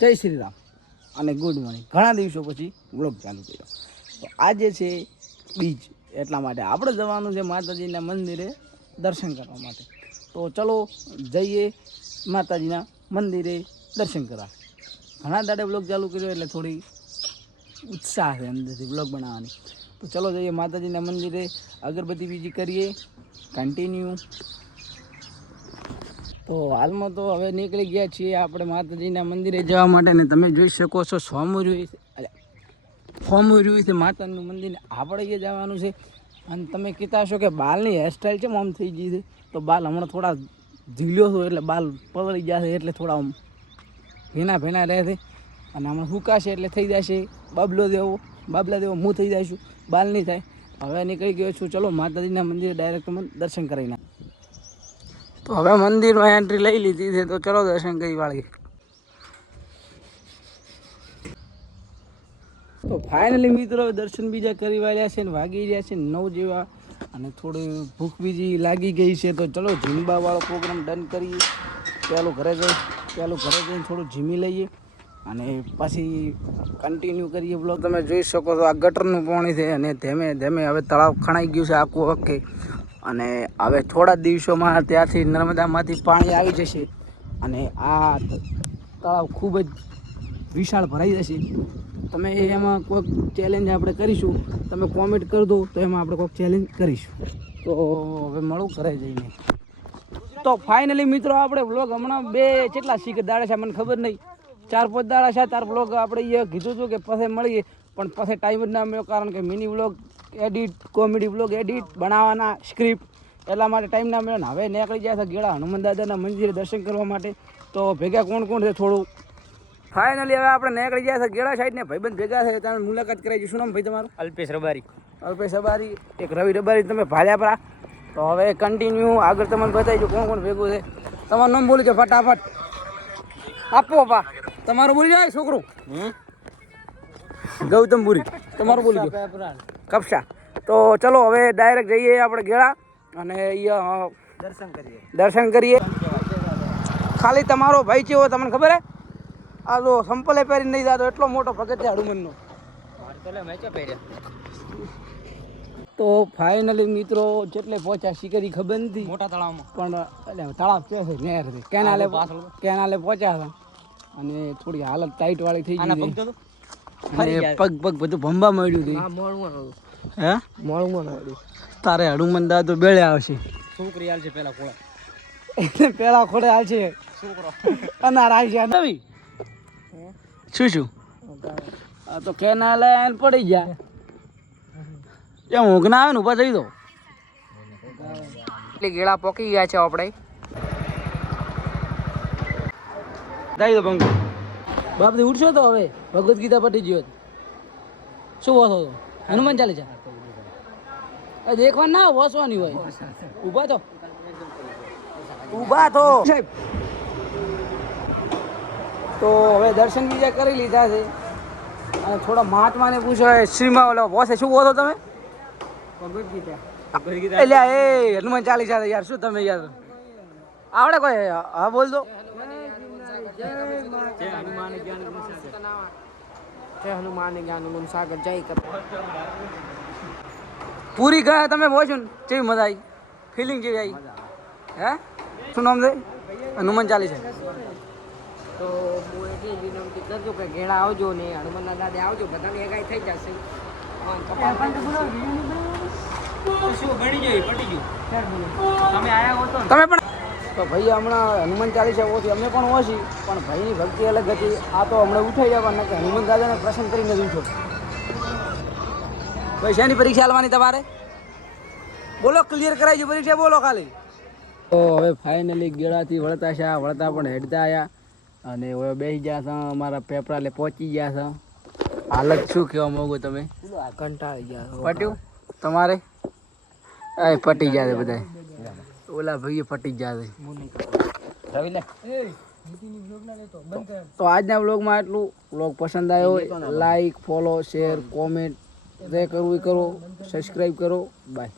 જય શ્રી રામ અને good morning. ઘણા દિવસો પછી વ્લોગ ચાલુ કર્યો. તો આજે છે બીજ, એટલા માટે આપણે જવાનું છે માતાજીના મંદિરે દર્શન કરવા માટે. તો ચલો જઈએ માતાજીના મંદિરે દર્શન કરવા. ઘણા દાડે વ્લોગ ચાલુ કર્યો એટલે થોડી ઉત્સાહ છે અંદરથી વ્લોગ બનાવવાની. તો ચલો જઈએ માતાજીના મંદિરે, અગરબત્તી બીજી કરીએ કન્ટિન્યુ. તો હાલમાં તો હવે નીકળી ગયા છીએ આપણે માતાજીના મંદિરે જવા માટે. ને તમે જોઈ શકો છો ફોમર્યું છે માતાનું મંદિર. આપણે એ જવાનું છે. અને તમે કહેતા હશો કે બાલની હેરસ્ટાઈલ છે આમ થઈ ગઈ છે. તો બાલ હમણાં થોડા ઝીલ્યો છો એટલે બાલ પલળી જશે, એટલે થોડા ભીના ભીના રહેશે. અને હમણાં સુકાશે એટલે થઈ જશે બાબલા દેવો હું થઈ જઈશું, બાલ નહીં થાય. હવે નીકળી ગયો છું. ચલો માતાજીના મંદિરે ડાયરેક્ટ તમે દર્શન કરીને. તો હવે મંદિરમાં એન્ટ્રી લઈ લીધી છે. તો ચલો દર્શન કરી વાળીએ. તો ફાઇનલી મિત્રો દર્શન બીજા કરી વાળ્યા છે ને વાગી રહ્યા છે 9 જેવા. અને થોડી ભૂખ બીજી લાગી ગઈ છે. તો ચલો જીમબાવાળો પ્રોગ્રામ ડન કરીએ. પહેલું ઘરે જઈને થોડું જીમી લઈએ અને પછી કન્ટિન્યુ કરીએ બ્લોગ. તમે જોઈ શકો છો આ ગટરનું પાણી છે અને ધીમે ધીમે હવે તળાવ ખણાઈ ગયું છે આખું વખતે. અને હવે થોડા દિવસોમાં ત્યાંથી નર્મદામાંથી પાણી આવી જશે અને આ તળાવ ખૂબ જ વિશાળ ભરાઈ જશે. તમે એમાં કોઈક ચેલેન્જ આપણે કરીશું, તમે કોમેન્ટ કરી દો તો એમાં આપણે કોઈક ચેલેન્જ કરીશું. તો હવે મળું ઘરે જઈને. તો ફાઇનલી મિત્રો આપણે વ્લોગ હમણાં કેટલા શીખ દાડા છે મને ખબર નહીં, 4-5 દાડા છે. તાર વ્લોગ આપણે એ કીધું હતું કે પછી મળીએ, પણ પછી ટાઈમ જ ના મળ્યો. કારણ કે mini vlog edit, comedy vlog edit બનાવવાના સ્ક્રિપ્ટ, એટલા માટે ટાઈમ ના મળ્યો. ને હવે નીકળી ગયા છે ગેળા હનુમાન દાદાના મંદિરે દર્શન કરવા માટે. તો ભેગા કોણ છે થોડું. ફાઇનલી હવે આપણે નીકળી ગયા છે ગેળા સાઈડ ને ભાઈબંધ ભેગા છે. તમે મુલાકાત કરાવી. શું નામ ભાઈ તમારું? અલ્પેશ રબારી. એક રવિ રબારી. તમે ભાલ્યા પરા. તો હવે કન્ટિન્યુ આગળ તમને બતાવીશું કોણ ભેગું છે. તમારું નામ બોલી જાઓ ફટાફટ. આપો પા તમારું બોલી જાય છોકરું. ગૌતમપુરી તમારું બોલી જાઓ. કપસા. તો ચલો હવે ડાયરેક્ટ જઈએ આપણે ગેળા અને અહીંયા દર્શન કરીએ. ખાલી તમારો ભાઈ છે એવો તમને ખબર હે? આ તો સંપલે પહેરી નહીં જતો, એટલો મોટો ભગત છે હનુમાનનો. તો ફાઇનલી મિત્રો જેટલે પહોંચ્યા શીકરી ખબર નથી, મોટા તળાવમાં પણ તળાવ છે નહેર છે કેનાલે પહોંચ્યા હતા. અને થોડી હાલત ટાઈટ વાળી થઈ ગઈ. પગ બધું ભંબા મળ્યું હતું. હે મોળું તારે હનુમાન દાદો બેળે આવશે. છોકરી હાલ છે પેલા ખોળે, એટલે પેલા ખોડે હાલ છે છોકરો અનાર આવી છે નવી. શું આ તો કેનાલે પડી ગયા એમ ઊંઘ ના આવે ને ઉભા થઈ દો. એટલે ગેળા પોકી ગયા છે આપણે. થઈ દો બંકો બાપથી ઉઠશો તો હવે ભગવદ્ ગીતા પટી ગયો. શું વાસો તો હનુમાન ચાલીસા દેખવા ના વાસવાની હોય. ઊભા તો સાહેબ. તો હવે દર્શન બીજા કરી લીધા છે અને થોડા મહાત્માને પૂછો. શ્રીમાં ઓલો બોસે શું કહો છો તમે? ભગવદ્ ગીતા. એટલે એ હનુમાન ચાલીસા યાર શું તમે યાર આવડે કોઈ? હા બોલ દો. પૂરી ગયા તમે પહોંચો ને કેવી મજા આવી, ફિલિંગ કેવી આવી? હે શું નામ છે? હનુમાન ચાલીસા. તો હું એટલી વિનંતી કરજો કે ઘેડા આવજો ને હનુમાનના દાદે આવજો, બધાની એકાઈ થઈ જશે. શું ગણી જોઈ પટી ગયું તમે આયા હો તો તમે પણ. તો ભાઈ હમણાં હનુમાન ચાલીસા ઓછી અમે પણ ઓછી, પણ ભાઈની ભક્તિ અલગ હતી. આ તો હમણાં ઉઠાઈ જવાના કે હનુમાન દાદાને પ્રસન્ન કરીને ઉઠો. ભાઈ શેની પરીક્ષા આલવાની તમારે? બોલો, ક્લિયર કરાવી છે પરીક્ષા, બોલો ખાલી. તો હવે ફાઇનલી ગેળાથી વળતા પણ હેડતા આવ્યા અને હવે બેસી ગયા હતા. અમારા પેપરા એટલે પહોંચી ગયા હતા. હાલત શું કહેવા માંગો તમે? કંટાળી ગયા. પટ્યું તમારે? પટી જાય બધા. ઓલા ભાઈએ પટી જાય. તો આજના વ્લોગમાં એટલું. વ્લોગ પસંદ આવ્યો હોય લાઈક, ફોલો, શેર, કોમેન્ટ જે કરવું એ કરો. સબસ્ક્રાઈબ કરો. બાય.